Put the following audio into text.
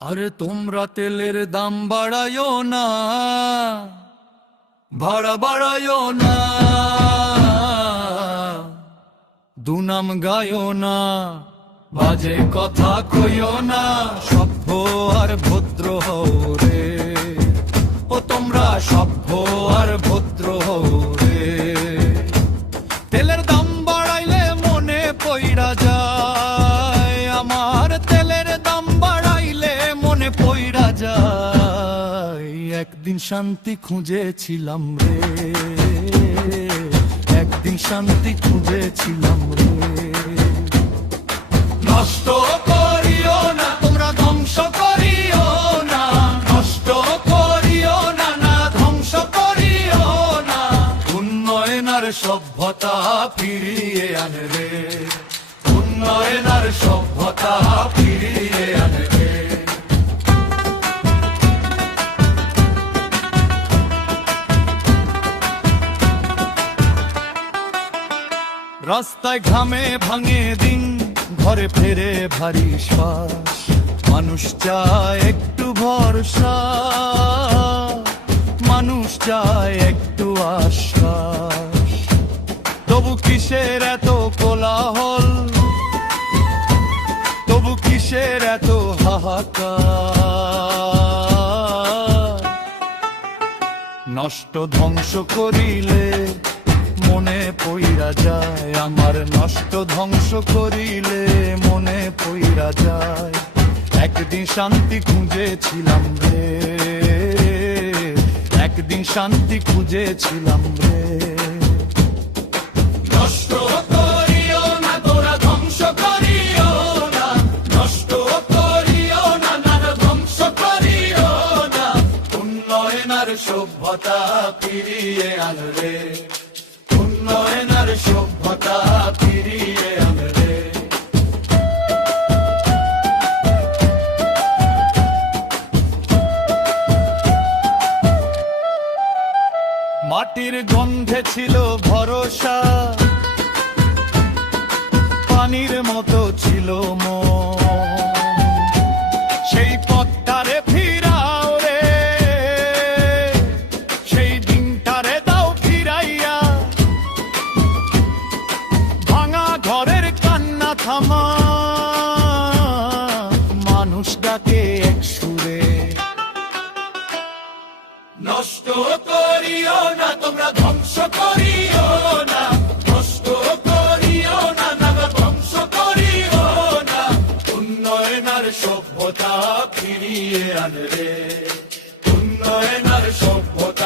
আরে তোমরা তেলের দাম বাড়ায়ো না, ভাড়া বাড়ায়ো না, দুনাম গায়ো না, বাজে কথা কইও না, সভ্য আর ভদ্র হও রে। ও তোমরা সভ্য আর ভদ্র হও রে। তেলের দাম বাড়াইলে মনে পইড়া যায় আমার, তেলের দাম বাড়াইলে মনে পইড়া যায়। একদিন শান্তি খুঁজেছিলাম রে, একদিন শান্তি খুঁজেছিলাম রে। নষ্ট করিও না তোমরা, ধ্বংস করিও না, নষ্ট করিও না, না ধ্বংস করিও না। উন্নয়ন আর সভ্যতা ফিরিয়ে আনবে, উন্নয়ন আর সভ্যতা ফিরিয়ে আনবে। রাস্তায় ঘামে ভাঙে দিন, ঘরে ফেরে ভারী শ্বাস, মানুষ চায় একটু ভরসা, মানুষ চায় একটু আশ্বাস। তবু কিসের এত কোলাহল, তবু কিসের এত হাহাকার। নষ্ট ধ্বংস করিলে মনে পইরা যায় আমার, নষ্ট ধ্বংস করিলে মনে পইরা যায়। একদিন শান্তি খুঁজেছিলাম রে, একদিন শান্তি খুঁজেছিলাম রে। নষ্ট করিও না তোরা, ধ্বংস করিও না, নষ্ট করিও না, না ধ্বংস করিও না। উন্নয়ন আর সভ্যতা ফিরিয়ে আনবে, উন্নয়ন আর সভ্যতা ফিরিয়ে আনবে। মাটির গন্ধে ছিল ভরসা, পানির মতো ছিল মন, সেই পথটারে ফিরাও রে, সেই দিনটারে দাও ফিরাইয়া। ভাঙা ঘরের কান্না থামা, মানুষ ডাকে এক সুরে। নষ্ট করিও না তোমরা, ধ্বংস করিও না, নষ্ট করিও না, না ধ্বংস করিও না। উন্নয়ন আর সভ্যতা ফিরিয়ে আনবে, উন্নয়ন আর সভ্যতা